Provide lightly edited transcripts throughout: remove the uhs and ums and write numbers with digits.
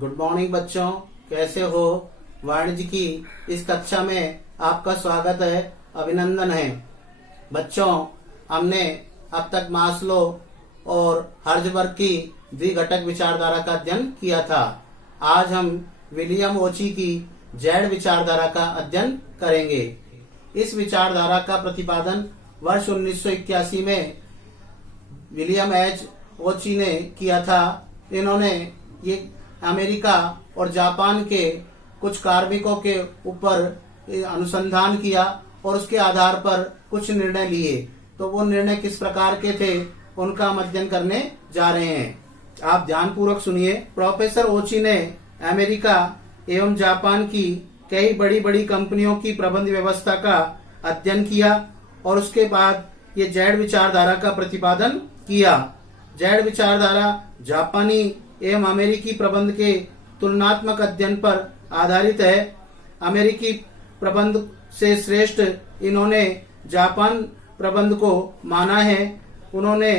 Good morning बच्चों, कैसे हो। वाणिज्य की इस कक्षा में आपका स्वागत है, अभिनंदन है। बच्चों, हमने अब तक मास्लो और हर्ज़बर्ग की द्विघटक विचारधारा का अध्ययन किया था। आज हम विलियम ओची की जेड विचारधारा का अध्ययन करेंगे। इस विचारधारा का प्रतिपादन वर्ष 1981 में विलियम एच ओची ने किया था। इन्होंने ये अमेरिका और जापान के कुछ कार्मिकों के ऊपर अनुसंधान किया और उसके आधार पर कुछ निर्णय लिए। तो वो निर्णय किस प्रकार के थे, उनका हम अध्ययन करने जा रहे हैं। आप ध्यानपूर्वक सुनिए। प्रोफेसर ओची ने अमेरिका एवं जापान की कई बड़ी बड़ी कंपनियों की प्रबंध व्यवस्था का अध्ययन किया और उसके बाद ये जेड विचारधारा का प्रतिपादन किया। जेड विचारधारा जापानी एवं अमेरिकी प्रबंध के तुलनात्मक अध्ययन पर आधारित है। अमेरिकी प्रबंध से श्रेष्ठ इन्होंने जापान प्रबंध को माना है। उन्होंने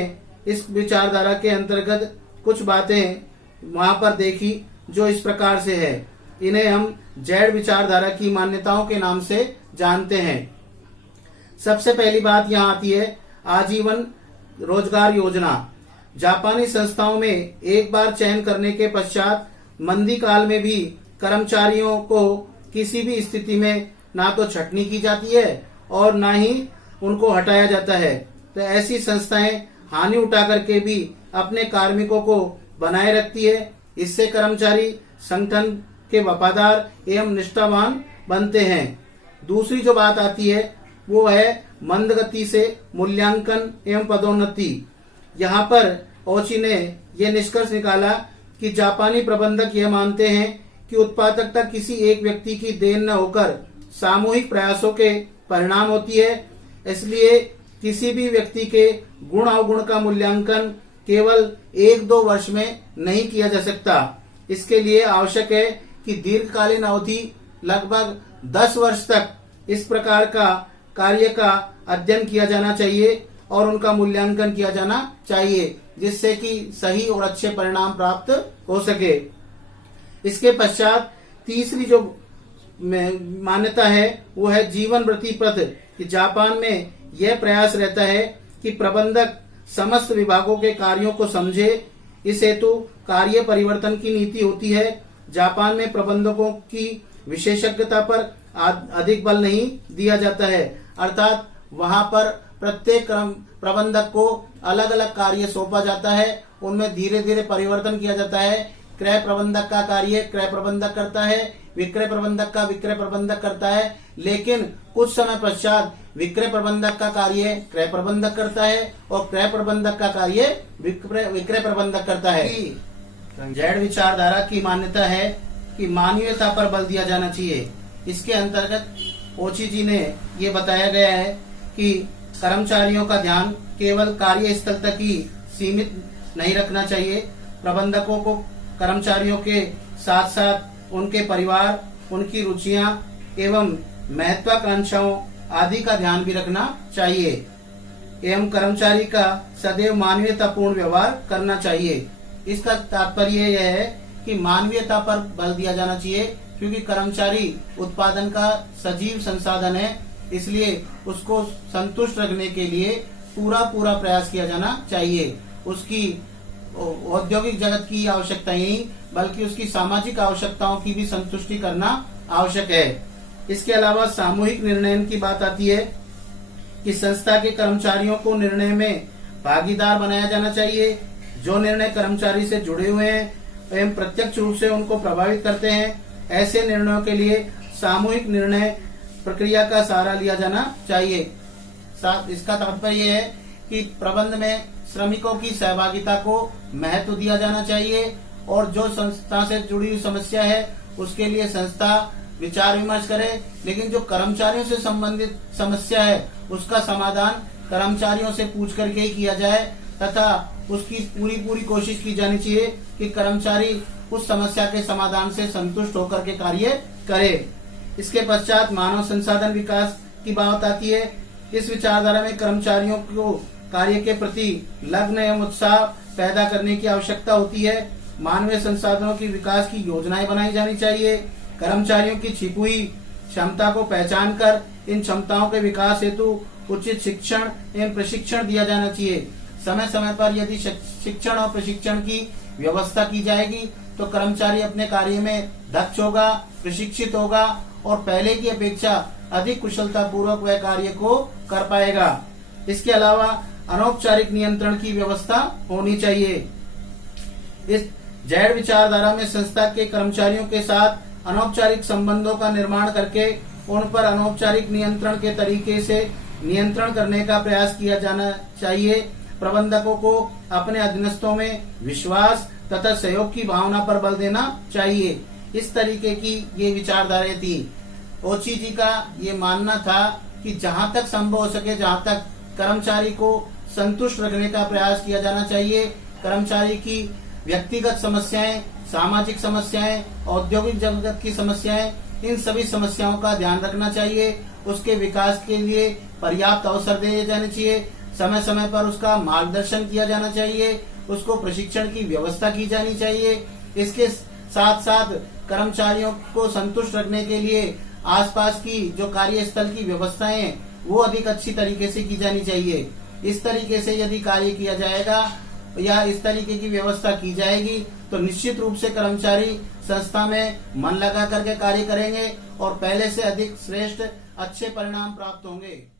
इस विचारधारा के अंतर्गत कुछ बातें वहां पर देखी जो इस प्रकार से है। इन्हें हम जेड विचारधारा की मान्यताओं के नाम से जानते हैं। सबसे पहली बात यहाँ आती है आजीवन रोजगार योजना। जापानी संस्थाओं में एक बार चयन करने के पश्चात मंदी काल में भी कर्मचारियों को किसी भी स्थिति में ना तो छटनी की जाती है और ना ही उनको हटाया जाता है। तो ऐसी संस्थाएं हानि उठा करके भी अपने कार्मिकों को बनाए रखती है। इससे कर्मचारी संगठन के वफादार एवं निष्ठावान बनते हैं। दूसरी जो बात आती है वो है मंद गति से मूल्यांकन एवं पदोन्नति। यहाँ पर ओची ने यह निष्कर्ष निकाला कि जापानी प्रबंधक यह मानते हैं कि उत्पादकता किसी एक व्यक्ति की देन न होकर सामूहिक प्रयासों के परिणाम होती है। इसलिए किसी भी व्यक्ति के गुण अवगुण का मूल्यांकन केवल 1-2 वर्ष में नहीं किया जा सकता। इसके लिए आवश्यक है कि दीर्घकालीन अवधि लगभग 10 वर्ष तक इस प्रकार का कार्य का अध्ययन किया जाना चाहिए और उनका मूल्यांकन किया जाना चाहिए, जिससे कि सही और अच्छे परिणाम प्राप्त हो सके। इसके पश्चात तीसरी जो मान्यता है वो है जीवन वृत्ति पथ। कि जापान में यह प्रयास रहता है कि प्रबंधक समस्त विभागों के कार्यों को समझे। इस हेतु कार्य परिवर्तन की नीति होती है। जापान में प्रबंधकों की विशेषज्ञता पर अधिक बल नहीं दिया जाता है, अर्थात वहां पर प्रत्येक प्रबंधक को अलग अलग कार्य सौंपा जाता है। उनमें धीरे धीरे परिवर्तन किया जाता है। क्रय प्रबंधक का कार्य क्रय प्रबंधक करता है, विक्रय प्रबंधक का विक्रय प्रबंधक करता है। लेकिन कुछ समय पश्चात विक्रय प्रबंधक का कार्य क्रय प्रबंधक करता है और क्रय प्रबंधक का कार्य विक्रय प्रबंधक करता है। जेड विचारधारा की मान्यता है कि मानवीयता पर बल दिया जाना चाहिए। इसके अंतर्गत ओची जी ने ये बताया गया है कि कर्मचारियों का ध्यान केवल कार्यस्थल तक ही सीमित नहीं रखना चाहिए। प्रबंधकों को कर्मचारियों के साथ साथ उनके परिवार, उनकी रुचियां एवं महत्वाकांक्षाओं आदि का ध्यान भी रखना चाहिए एवं कर्मचारी का सदैव मानवीयतापूर्ण व्यवहार करना चाहिए। इसका तात्पर्य यह है कि मानवीयता पर बल दिया जाना चाहिए, क्योंकि कर्मचारी उत्पादन का सजीव संसाधन है। इसलिए उसको संतुष्ट रखने के लिए पूरा प्रयास किया जाना चाहिए। उसकी औद्योगिक जगत की आवश्यकता ही बल्कि उसकी सामाजिक आवश्यकताओं की भी संतुष्टि करना आवश्यक है। इसके अलावा सामूहिक निर्णय की बात आती है कि संस्था के कर्मचारियों को निर्णय में भागीदार बनाया जाना चाहिए। जो निर्णय कर्मचारी से जुड़े हुए हैं एवं प्रत्यक्ष रूप से उनको प्रभावित करते हैं, ऐसे निर्णयों के लिए सामूहिक निर्णय प्रक्रिया का सहारा लिया जाना चाहिए। इसका तात्पर्य है कि प्रबंध में श्रमिकों की सहभागिता को महत्व दिया जाना चाहिए और जो संस्था से जुड़ी हुई समस्या है उसके लिए संस्था विचार विमर्श करे, लेकिन जो कर्मचारियों से संबंधित समस्या है उसका समाधान कर्मचारियों से पूछ करके ही किया जाए तथा उसकी पूरी कोशिश की जानी चाहिए कि कर्मचारी उस समस्या के समाधान से संतुष्ट होकर के कार्य करे। इसके पश्चात मानव संसाधन विकास की बात आती है। इस विचारधारा में कर्मचारियों को कार्य के प्रति लग्न एवं उत्साह पैदा करने की आवश्यकता होती है। मानवीय संसाधनों की विकास की योजनाएं बनाई जानी चाहिए। कर्मचारियों की छिपी हुई क्षमता को पहचान कर इन क्षमताओं के विकास हेतु उचित शिक्षण एवं प्रशिक्षण दिया जाना चाहिए। समय समय पर यदि शिक्षण और प्रशिक्षण की व्यवस्था की जाएगी तो कर्मचारी अपने कार्य में दक्ष होगा, प्रशिक्षित होगा और पहले की अपेक्षा अधिक कुशलता पूर्वक वह कार्य को कर पाएगा। इसके अलावा अनौपचारिक नियंत्रण की व्यवस्था होनी चाहिए। इस जैड विचारधारा में संस्था के कर्मचारियों के साथ अनौपचारिक संबंधों का निर्माण करके उन पर अनौपचारिक नियंत्रण के तरीके से नियंत्रण करने का प्रयास किया जाना चाहिए। प्रबंधकों को अपने अधीनस्थों में विश्वास तथा सहयोग की भावना पर बल देना चाहिए। इस तरीके की ये विचारधाराएं थी। ओची जी का ये मानना था कि जहां तक संभव हो सके, जहां तक कर्मचारी को संतुष्ट रखने का प्रयास किया जाना चाहिए। कर्मचारी की व्यक्तिगत समस्याएं, सामाजिक समस्याएं, औद्योगिक जगत की समस्याएं, इन सभी समस्याओं का ध्यान रखना चाहिए। उसके विकास के लिए पर्याप्त अवसर दिए जाने चाहिए। समय समय पर उसका मार्गदर्शन किया जाना चाहिए। उसको प्रशिक्षण की व्यवस्था की जानी चाहिए। इसके साथ साथ कर्मचारियों को संतुष्ट रखने के लिए आसपास की जो कार्यस्थल की व्यवस्थाएं हैं वो अधिक अच्छी तरीके से की जानी चाहिए। इस तरीके से यदि कार्य किया जाएगा या इस तरीके की व्यवस्था की जाएगी तो निश्चित रूप से कर्मचारी संस्था में मन लगा करके कार्य करेंगे और पहले से अधिक श्रेष्ठ अच्छे परिणाम प्राप्त होंगे।